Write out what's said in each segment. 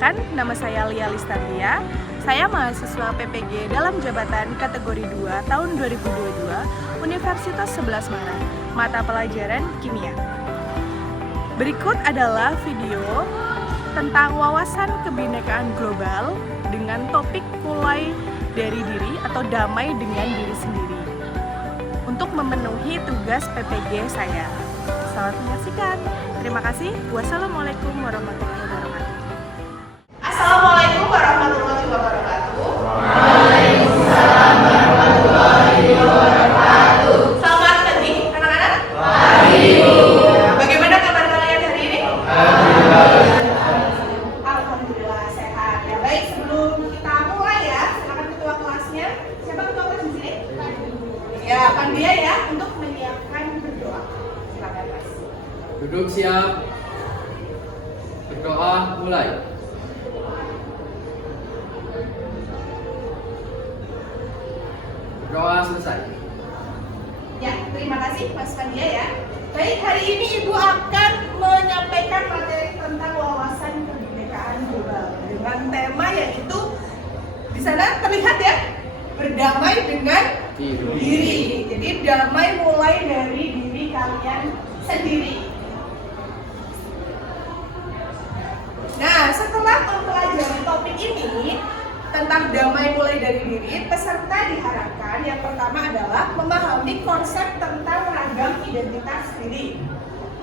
Perkenalkan, nama saya Lia Listantia. Saya mahasiswa PPG dalam jabatan kategori 2 tahun 2022 Universitas 11 Maret, mata pelajaran kimia. Berikut adalah video tentang wawasan kebinekaan global dengan topik mulai dari diri atau damai dengan diri sendiri untuk memenuhi tugas PPG saya. Selamat menyaksikan. Terima kasih. Wassalamualaikum warahmatullahi wabarakatuh. Assalamualaikum warahmatullahi wabarakatuh. Waalaikumsalam warahmatullahi wabarakatuh. Selamat pagi, anak-anak. Pagi. Bagaimana kabar kalian hari ini? Alhamdulillah sehat. Ya baik, sebelum kita mulai ya, silakan ketua kelasnya. Siapa ketua kelas di sini? Ya, Pandia ya, untuk menyiapkan berdoa. Silakan Mas. Duduk siap. Berdoa mulai. Berdoa selesai. Ya, terima kasih Mas Pandia ya. Baik, hari ini Ibu akan menyampaikan materi tentang wawasan kebinekaan global dengan tema yaitu di sana terlihat ya, berdamai dengan diri. Jadi damai mulai dari diri kalian sendiri. Nah, setelah mempelajari topik ini tentang damai mulai dari diri, peserta diharapkan yang pertama adalah memahami konsep tentang ragam identitas diri.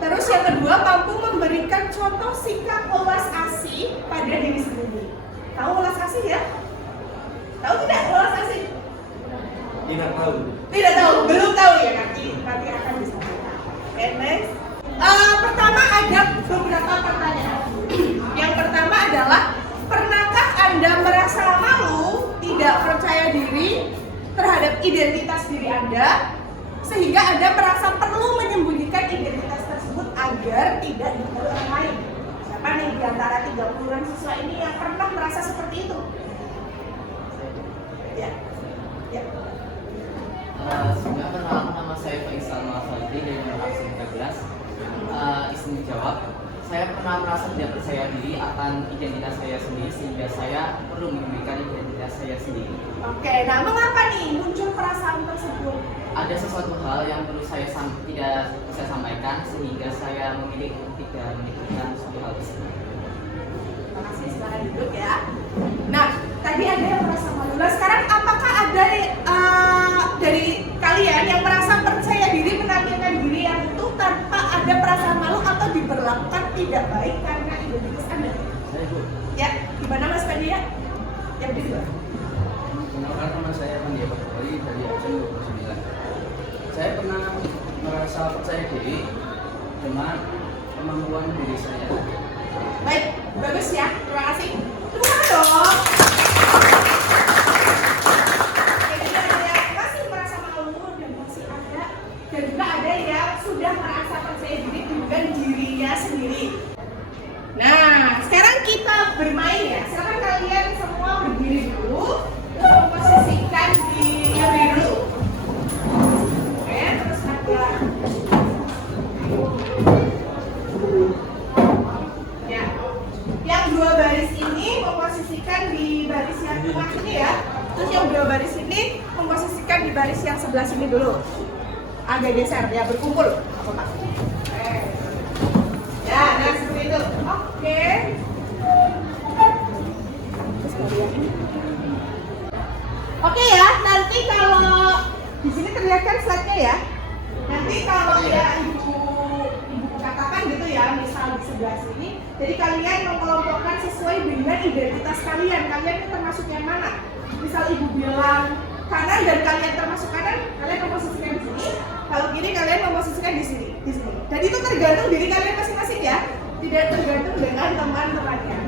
Terus yang kedua, mampu memberikan contoh sikap welas asih pada diri sendiri. Tahu welas asih ya? Tahu tidak welas asih? Tidak tahu. Tidak tahu, belum tahu ya, nanti akan disampaikan. Oke, next. Pertama ada beberapa pertanyaan. Yang pertama adalah, pernahkah Anda merasa malu, tidak percaya diri terhadap identitas diri Anda, sehingga Anda merasa perlu menyembunyikan identitas tersebut agar tidak diketahui orang lain? Siapa nih di antara 30-an siswa ini yang pernah merasa seperti itu? Ya. Ya. Sebenarnya perkenalkan, nama saya Faisal Mafaldi dari nomor absen 13. Izin jawab, saya pernah merasa tidak percaya diri akan identitas saya sendiri sehingga saya perlu menyembunyikan identitas saya sendiri. Oke, nah mengapa nih muncul perasaan tersebut? Ada sesuatu hal yang perlu tidak bisa sampaikan sehingga saya memilih untuk tidak menyebutkan suatu hal tersebut. Terima kasih, silakan duduk ya. Nah, tadi ada yang merasa malu. Nah, sekarang apakah ada dari kalian yang merasa percaya diri menampilkan diri yang itu tanpa ada perasaan malu atau diperlakukan tidak baik karena identitas Anda? Ya, gimana Mas Pandi ya? Yang kedua. Perkenalkan, nama saya Pandia Bakari dari absen 29. Saya pernah merasa percaya diri dengan kemampuan diri saya. Baik, bagus ya. Terima kasih. Tepuk tangan dong. Jadi ada yang masih merasa malu dan masih ada, dan juga ada yang sudah merasa percaya diri dengan dirinya sendiri. Nah, sekarang kita bermain ya. Silakan kalian semua berdiri dulu, memposisikan diri dulu. Oke, terus ada. Ya, yang dua baris ini memposisikan di baris yang tengah ini ya. Terus yang dua baris ini memposisikan di baris yang sebelah sini dulu. Agak geser ya, berkumpul. Oke. Ya, nah seperti itu. Oke. Oke ya, nanti kalau di sini terlihat kan slide-nya ya. Nanti kalau ya ibu katakan gitu ya, misal di sebelah sini, jadi kalian mengelompokkan sesuai dengan identitas kalian. Kalian termasuk yang mana? Misal ibu bilang kanan dan kalian termasuk kanan, kalian memposisikan di sini. Kalau gini kalian memposisikan di sini, di sini. Dan itu tergantung diri kalian masing-masing ya, tidak tergantung dengan teman-temannya.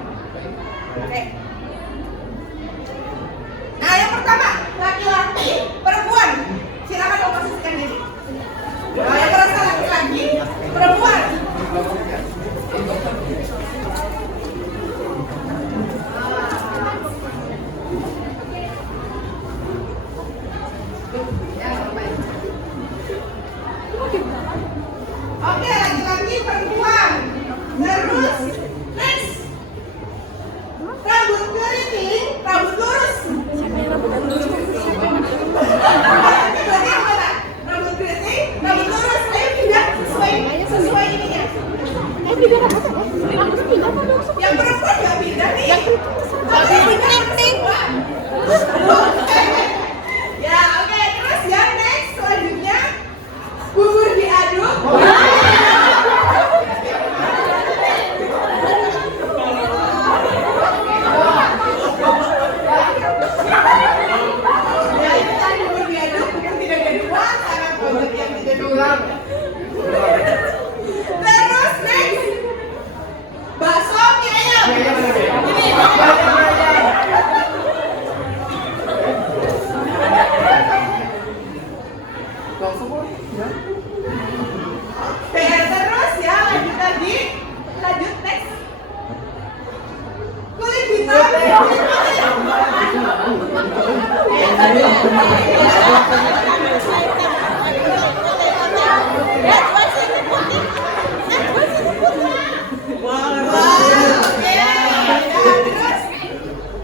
Oke. Nah, yang pertama, laki-laki, perempuan. Silakan memposisikan diri. Nah, yang merasa laki-laki, perempuan. Oke, laki-laki, perempuan. Terus, next.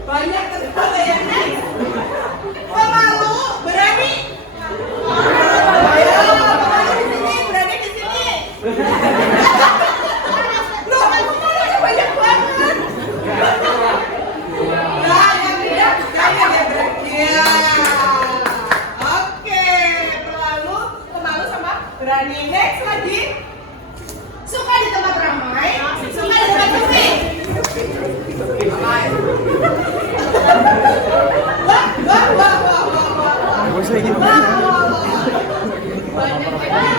Banyak ternyata ya, guys. Pemalu, berani. Ayo, pemalu di sini, berani di sini. Loh, pemalunya banyak banget. Nah, yang tidak, saya ya berani. Ya. Oke, pemalu sama berani. Next lagi. Suka di tempat ramai, suka di tempat sepi. Wah. Banyak banget.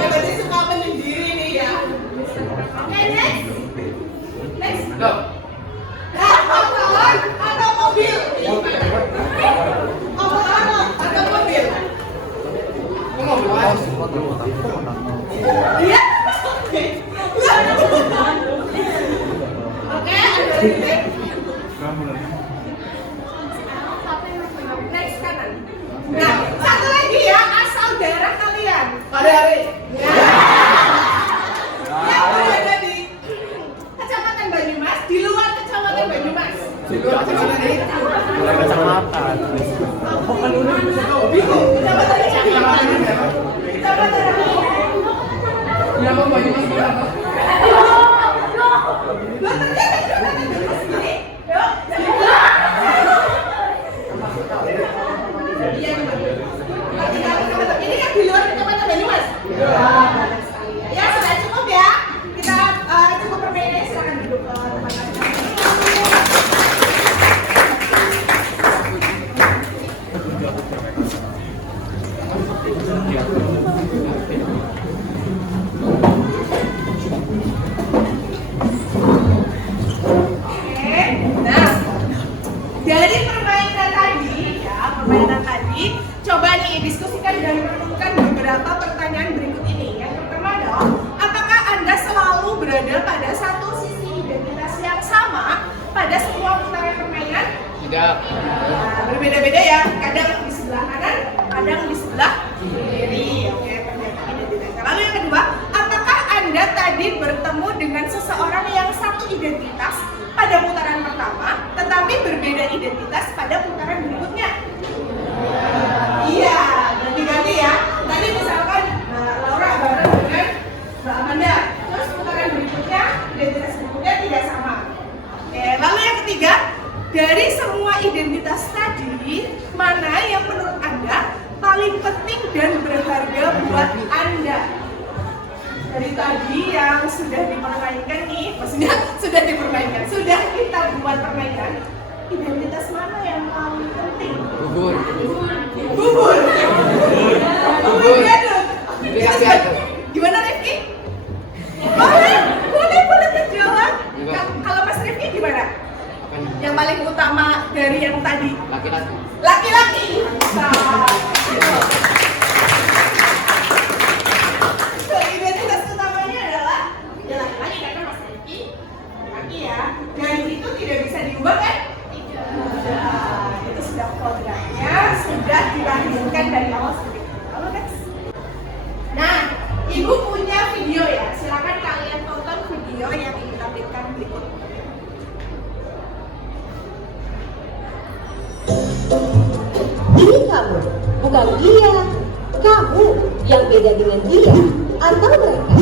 Ya berarti suka menyendiri nih ya. Oke, next. Go. Nah, motor atau mobil? Motor atau mobil? Iya. Oke, ada lagi. Next kanan. Nah, satu lagi ya, asal daerah kalian. Hari-hari. Ya. Yang berada di Kecamatan Banyumas, di luar Kecamatan Banyumas. Di luar Kecamatan itu. Bingung. Kecamatan apa? Kecamatan apa? Kenapa Banyumas berapa? Ini kan di luar Kecamatan Banyumas. Ya, sudah cukup ya. Kita cukup permainannya, silakan duduk teman-teman. Nah, dari permainan tadi, coba nih diskusikan dan renungkan beberapa pertanyaan berikut ini. Yang pertama adalah, apakah Anda selalu berada pada satu sisi identitas yang sama pada semua putaran permainan? Tidak. Nah, berbeda-beda ya, kadang di sebelah kanan, kadang di sebelah kiri. Oke, pernyataan identitas. Lalu yang kedua, apakah Anda tadi bertemu dengan seseorang yang satu identitas pada putaran pertama, tetapi berbeda identitas pada putaran berikutnya? Iya, ganti-ganti ya. Tadi misalkan Laura bareng dengan Mbak Amanda, terus putaran berikutnya identitas berikutnya tidak sama. Oke, lalu yang ketiga, dari semua identitas tadi, mana yang menurut Anda paling penting dan berharga buat Anda? Dari tadi yang sudah dipermainkan nih, maksudnya sudah dipermainkan, sudah kita buat permainan, identitas mana yang paling penting? Bubur. Bubur. Bubur diaduk. Dikasih aduk. Gimana Rifki? Boleh menjawab. Kalau Mas Rifki gimana? Yang paling utama dari yang tadi? Laki-laki. Laki-laki. Identitas utamanya adalah ya laki-laki, karena Mas Rifki laki ya. Dan itu tidak bisa diubah kan? Tidak. Itu sudah kodratnya, sudah dilahirkan dari awal seperti itu. Lalu next. Nah, Ibu punya video ya. Silakan kalian tonton video yang ditampilkan berikut. Ini kamu, bukan dia. Kamu yang beda dengan dia atau mereka.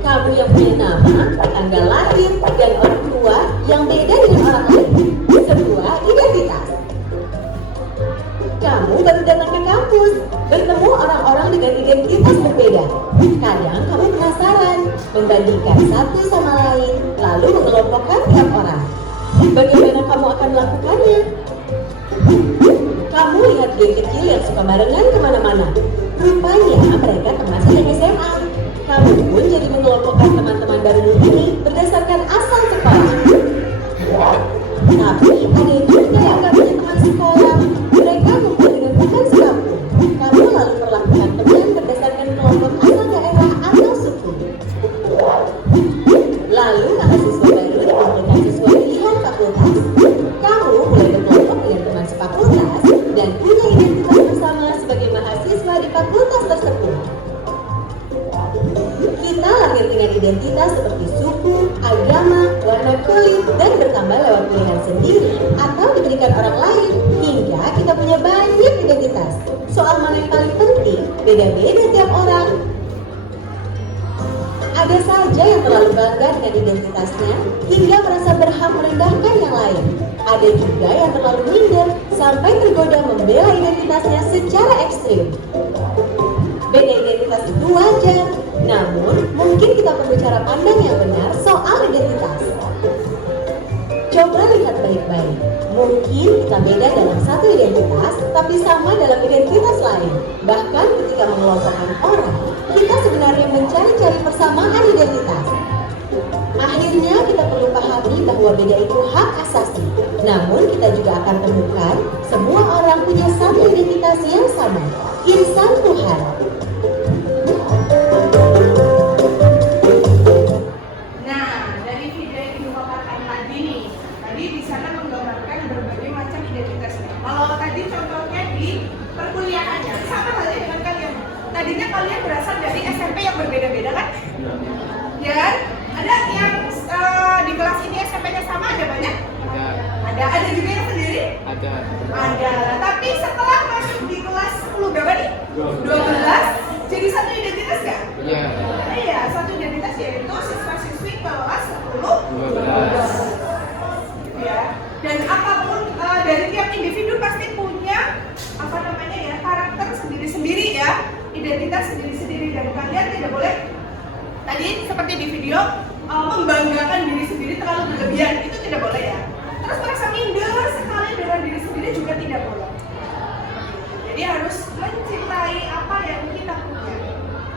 Kamu yang punya nama, tanggal lahir, dan orang tua yang beda dengan orang lain. Sebuah identitas. Kamu baru datang ke kampus, bertemu orang-orang dengan identitas berbeda. Kadang kamu penasaran, membandingkan satu sama lain, lalu mengelompokkan tiap orang. Bagaimana kamu akan melakukannya? Kamu lihat geng kecil yang suka barengan kemana-mana. Rupanya mereka teman sejak SMA. Kamu pun jadi mengelompokkan teman-teman baru ini berdasarkan asal sekolah. Tapi ada juga yang gak punya teman sekolah. Mereka ngumpul dengan teman sekampung. Kamu lalu perlakukan teman berdasarkan kelompok asal daerah atau suku. Lalu mahasiswa baru dikumpulkan sesuai pilihan fakultas. Kamu mulai berkelompok dengan teman sefakultas dan punya identitas seperti suku, agama, warna kulit, dan bertambah lewat pilihan sendiri atau diberikan orang lain, hingga kita punya banyak identitas. Soal mana yang paling penting, beda-beda tiap orang. Ada saja yang terlalu bangga dengan identitasnya hingga merasa berhak merendahkan yang lain. Ada juga yang terlalu minder sampai tergoda membela identitasnya secara ekstrim. Beda identitas itu wajar, namun mungkin kita perlu cara pandang yang benar soal identitas. Coba lihat baik-baik, mungkin kita beda dalam satu identitas, tapi sama dalam identitas lain. Bahkan ketika mengelompokkan orang, kita sebenarnya mencari-cari persamaan identitas. Akhirnya kita perlu pahami bahwa beda itu hak asasi. Namun kita juga akan temukan semua orang punya satu identitas yang sama, insan Tuhan. Nah, dari video yang dipaparkan tadi nih, tadi di sana menggambarkan berbagai macam identitasnya. Kalau tadi contohnya di perkuliahannya, sama halnya dengan kalian. Tadinya kalian berasal dari SMP yang berbeda-beda kan? Ya, ada yang di kelas ini SMP-nya sama, ada banyak? Ada juga yang sendiri? Ada. Tapi setelah masuk di kelas 10 berapa nih? 12. Jadi satu identitas nggak? Iya, satu identitas yaitu siswa-siswi kelas 10 12. Ya. Dan apapun dari tiap individu pasti punya karakter sendiri-sendiri ya, identitas sendiri-sendiri, dan kalian tidak boleh tadi seperti di video membanggakan diri sendiri terlalu berlebihan, itu tidak boleh ya. Terus merasa minder sekali dengan diri sendiri juga tidak boleh. Jadi harus mencintai apa yang kita punya,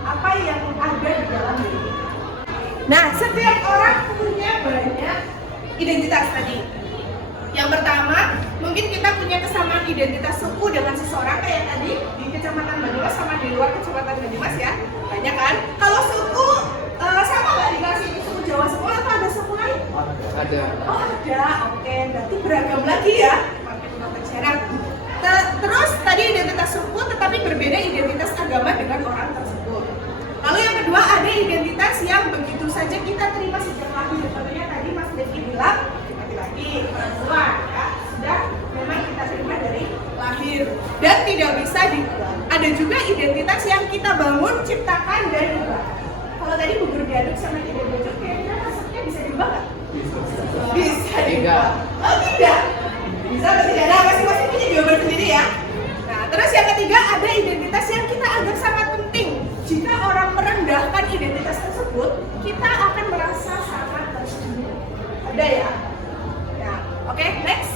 apa yang ada di dalam diri kita. Nah, setiap orang punya banyak identitas tadi. Yang pertama, mungkin kita punya kesamaan identitas suku dengan seseorang kayak tadi di Kecamatan Banyumas sama di luar Kecamatan Banyumas ya. Banyak kan? Kalau suku sama nggak di kelas ini, suku Jawa semua atau ada suku lain? Ada. Oh ada, oke. Berarti beragam lagi ya. Makin bercerahan. Terus tadi identitas suku tetapi berbeda identitas agama dengan orang tersebut. Lalu yang kedua ada identitas yang begitu saja kita terima sejak lahir. Contohnya tadi Mas Devi bilang laki-laki, perempuan ya, sudah memang kita terima dari lahir dan tidak bisa diubah. Ada juga identitas yang kita bangun, ciptakan dan ubah. Kalau tadi bubur diaduk sama tidak diaduk, kayaknya maksudnya bisa diubah nggak? Bisa diubah. Oh tidak? Bisa atau tidak? Nah, masing-masing punya jawaban sendiri ya. Nah, terus yang ketiga ada identitas yang kita anggap sangat penting. Jika orang merendahkan identitas tersebut, kita akan merasa sangat tersinggung. Ada ya? Nah, oke, next.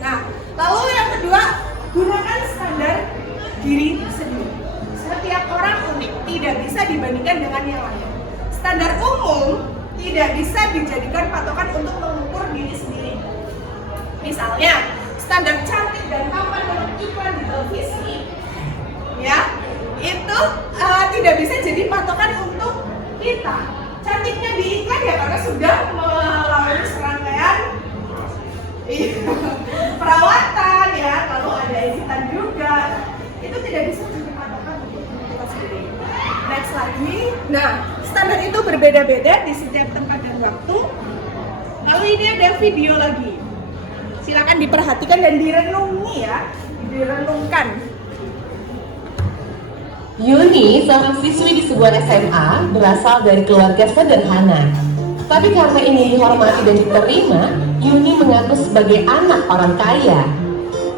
Nah, lalu yang kedua, gunakan standar diri sendiri. Setiap orang unik, tidak bisa dibandingkan dengan yang lain. Standar umum tidak bisa dijadikan patokan untuk mengukur diri sendiri. Misalnya, standar cantik dan tampan dalam iklan di televisi, ya, itu tidak bisa jadi patokan untuk kita. Cantiknya di iklan ya karena sudah melalui serangkaian perawatan ya, lalu ada editan juga. Itu tidak bisa jadi patokan untuk kita sendiri. Next lagi, nah standar itu berbeda-beda di setiap tempat dan waktu. Lalu ini ada video lagi. Silakan diperhatikan dan direnungi ya, direnungkan. Yuni, seorang siswi di sebuah SMA, berasal dari keluarga sederhana. Tapi karena ingin dihormati dan diterima, Yuni mengaku sebagai anak orang kaya.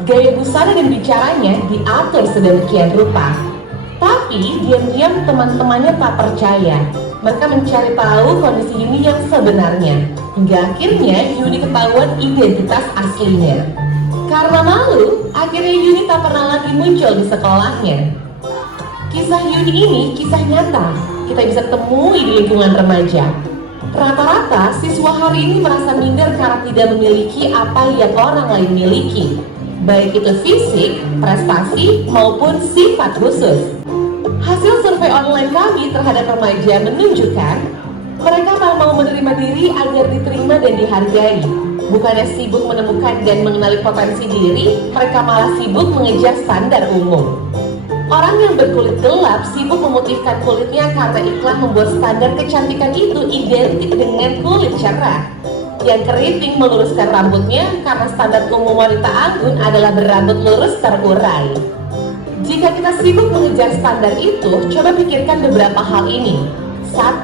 Gaya busana dan bicaranya diatur sedemikian rupa. Tapi diam-diam teman-temannya tak percaya. Mereka mencari tahu kondisi Yuni yang sebenarnya. Hingga akhirnya Yuni ketahuan identitas aslinya. Karena malu, akhirnya Yuni tak pernah lagi muncul di sekolahnya. Kisah Yuni ini kisah nyata, kita bisa temui di lingkungan remaja. Rata-rata siswa hari ini merasa minder karena tidak memiliki apa yang orang lain miliki, baik itu fisik, prestasi, maupun sifat khusus. Hasil survei online kami terhadap remaja menunjukkan mereka mau menerima diri agar diterima dan dihargai. Bukannya sibuk menemukan dan mengenali potensi diri, mereka malah sibuk mengejar standar umum. Orang yang berkulit gelap sibuk memutihkan kulitnya karena iklan membuat standar kecantikan itu identik dengan kulit cerah. Yang keriting meluruskan rambutnya karena standar umum wanita anggun adalah berambut lurus terurai. Jika kita sibuk mengejar standar itu, coba pikirkan beberapa hal ini. 1.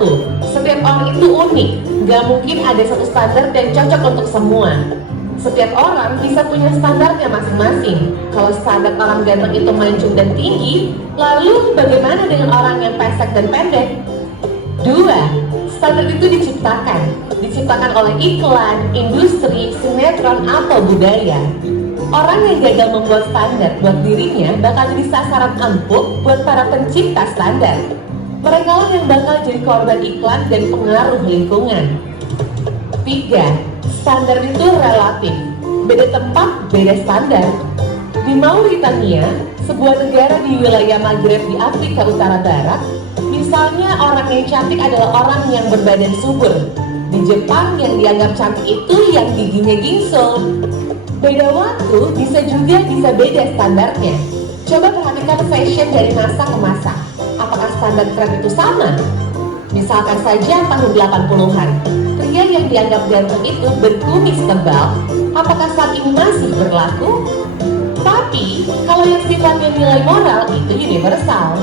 Setiap orang itu unik, gak mungkin ada satu standar yang cocok untuk semua. Setiap orang bisa punya standarnya masing-masing. Kalau standar orang ganteng itu mancung dan tinggi, lalu bagaimana dengan orang yang pesek dan pendek? 2. Standar itu diciptakan oleh iklan, industri, sinetron, atau budaya. Orang yang gagal membuat standar buat dirinya bakal jadi sasaran empuk buat para pencipta standar. Mereka lah yang bakal jadi korban iklan dan pengaruh lingkungan. 3. Standar itu relatif. Beda tempat, beda standar. Di Mauritania, sebuah negara di wilayah Maghreb di Afrika Utara Barat, misalnya orang yang cantik adalah orang yang berbadan subur. Di Jepang yang dianggap cantik itu yang giginya gingsul. Beda waktu bisa beda standarnya. Coba perhatikan fashion dari masa ke masa. Apakah standar tren itu sama? Misalkan saja tahun 80-an, pria yang dianggap ganteng itu berkumis tebal. Apakah saat ini masih berlaku? Tapi, kalau yang sifatnya nilai moral itu universal.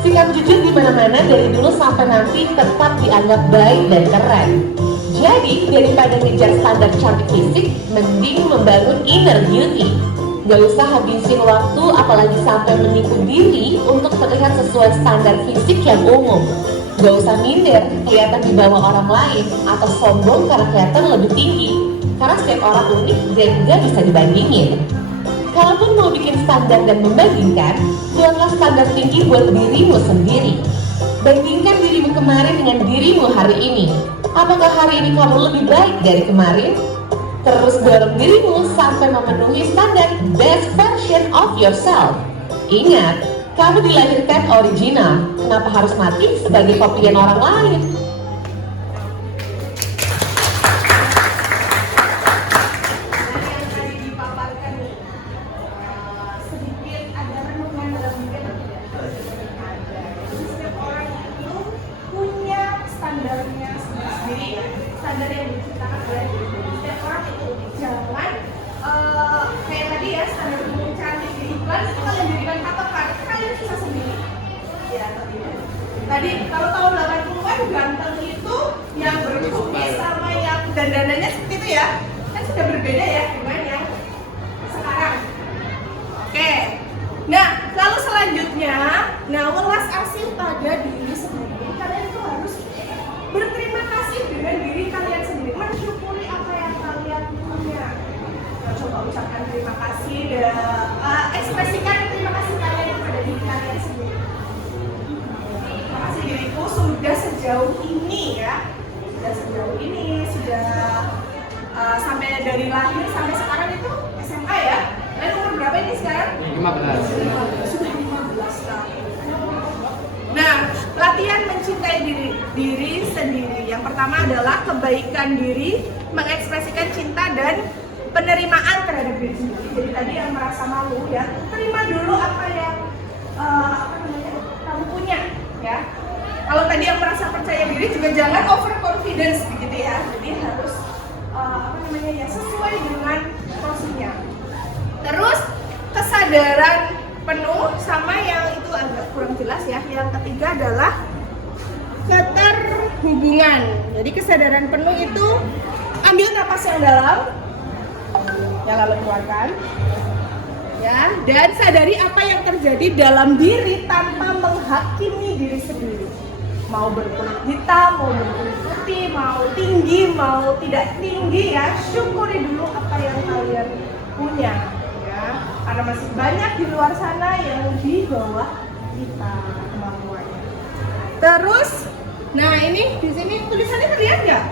Sikap jujur di mana-mana dari dulu sampai nanti tetap dianggap baik dan keren. Jadi, daripada ngejar standar cantik fisik, mending membangun inner beauty. Gak usah habisin waktu apalagi sampai menipu diri untuk terlihat sesuai standar fisik yang umum. Gak usah minder, kelihatan di bawah orang lain, atau sombong karena kelihatan lebih tinggi. Karena setiap orang unik dan gak bisa dibandingin. Kalaupun mau bikin standar dan membandingkan, buatlah standar tinggi buat dirimu sendiri. Bandingkan dirimu kemarin dengan dirimu hari ini. Apakah hari ini kamu lebih baik dari kemarin? Terus dorong dirimu sampai memenuhi standar best version of yourself. Ingat, kamu dilahirkan original. Kenapa harus mati sebagai kopian orang lain? Standar yang diciptakan oleh setiap orang itu jangan kayak tadi ya standar umum cantik di iklan itu kalian jadikan patokan, kalian bisa sendiri ya. Tadi kalau tahun 80-an ganteng itu yang berkumis sama yang dandanannya seperti itu ya, kan sudah berbeda ya dengan yang sekarang. Oke, nah lalu selanjutnya, nah welas asih pada diri sendiri. Kalian itu harus berterima kasih dengan diri kalian sendiri, mensyukuri apa yang kalian punya. Nah, coba ucapkan terima kasih dan ekspresikan terima kasih kalian kepada diri kalian sendiri. Terima kasih diriku sudah sejauh ini ya, sudah sampai dari lahir sampai sekarang itu SMA ya. Kalian umur berapa ini sekarang? 15. Sudah 15 tahun. Nah, latihan mencintai diri sendiri. Yang pertama adalah kebaikan diri, mengekspresikan cinta dan penerimaan terhadap diri sendiri. Jadi tadi yang merasa malu ya, terima dulu apa yang kamu punya ya. Kalau tadi yang merasa percaya diri juga jangan overconfidence begitu ya. Jadi harus sesuai dengan porsinya. Terus kesadaran penuh sama yang itu agak kurang jelas ya. Yang ketiga adalah keterhubungan. Jadi kesadaran penuh itu ambil napas yang dalam, ya lalu keluarkan, ya, dan sadari apa yang terjadi dalam diri tanpa menghakimi diri sendiri. Mau berkulit hitam, mau berkulit putih, mau tinggi, mau tidak tinggi ya, syukuri dulu apa yang kalian punya. Karena masih banyak di luar sana yang di bawah kita kemampuannya. Terus, nah ini di sini tulisannya terlihat nggak?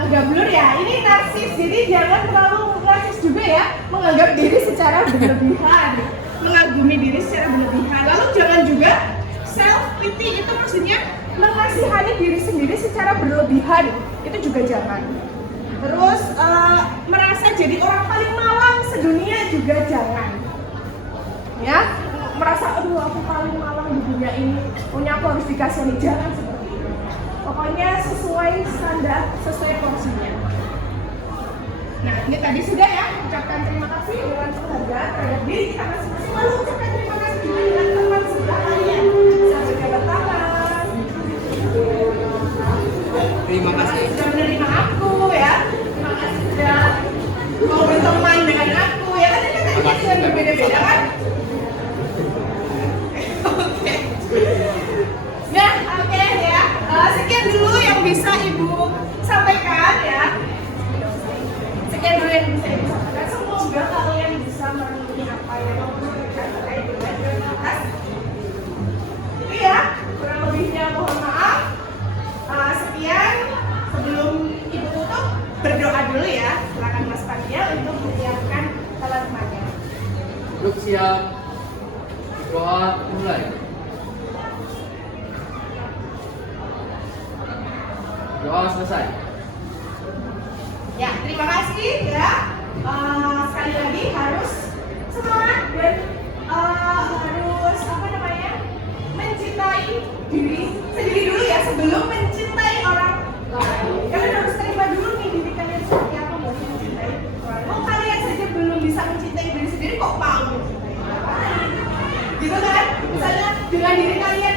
Agak blur ya. Ini narsis, jadi jangan terlalu narsis juga ya, menganggap diri secara berlebihan, mengagumi diri secara berlebihan. Lalu jangan juga self pity, itu maksudnya mengasihani diri sendiri secara berlebihan, itu juga jangan. Terus merasa jadi orang paling malang sedunia juga jangan. Ya, merasa aduh aku paling malang di dunia ini, pokoknya aku harus dikasihani, jangan seperti itu. Pokoknya sesuai standar, sesuai porsinya. Nah, ini tadi sudah ya, ucapkan terima kasih dengan penghargaan terhadap diri kita masing-masing. Lalu ucapkan terima kasih juga dengan teman sebelah kalian. Sampai jabat tangan. Terima kasih. Sudah menerima aku ya. Terima kasih sudah mau berteman dengan aku ya. Kan ini kan sudah berbeda-beda kan? Oke. Nah, oke ya. Sekian dulu yang bisa Ibu sampaikan ya. Sekian dulu yang bisa Ibu sampaikan. Semoga kalian bisa memenuhi apa yang Ibu berikan terkait dengan prioritas. Itu ya, kurang lebihnya mohon maaf. Sekian, sebelum Ibu tutup, berdoa dulu ya. Silakan Mas Pandia untuk menyiapkan salatnya. Grup siap. Doa mulai. Doa selesai. Ya, terima kasih ya. Sekali lagi harus semangat dan harus apa namanya, mencintai diri sendiri dulu ya sebelum mencintai orang lain. Kalian harus terima dulu nih diri kalian seperti apa baru mencintai orang lain. Oh, kalian saja belum bisa mencintai diri sendiri kok mau mencintai orang lain? Gitu kan? Misalnya dengan diri kalian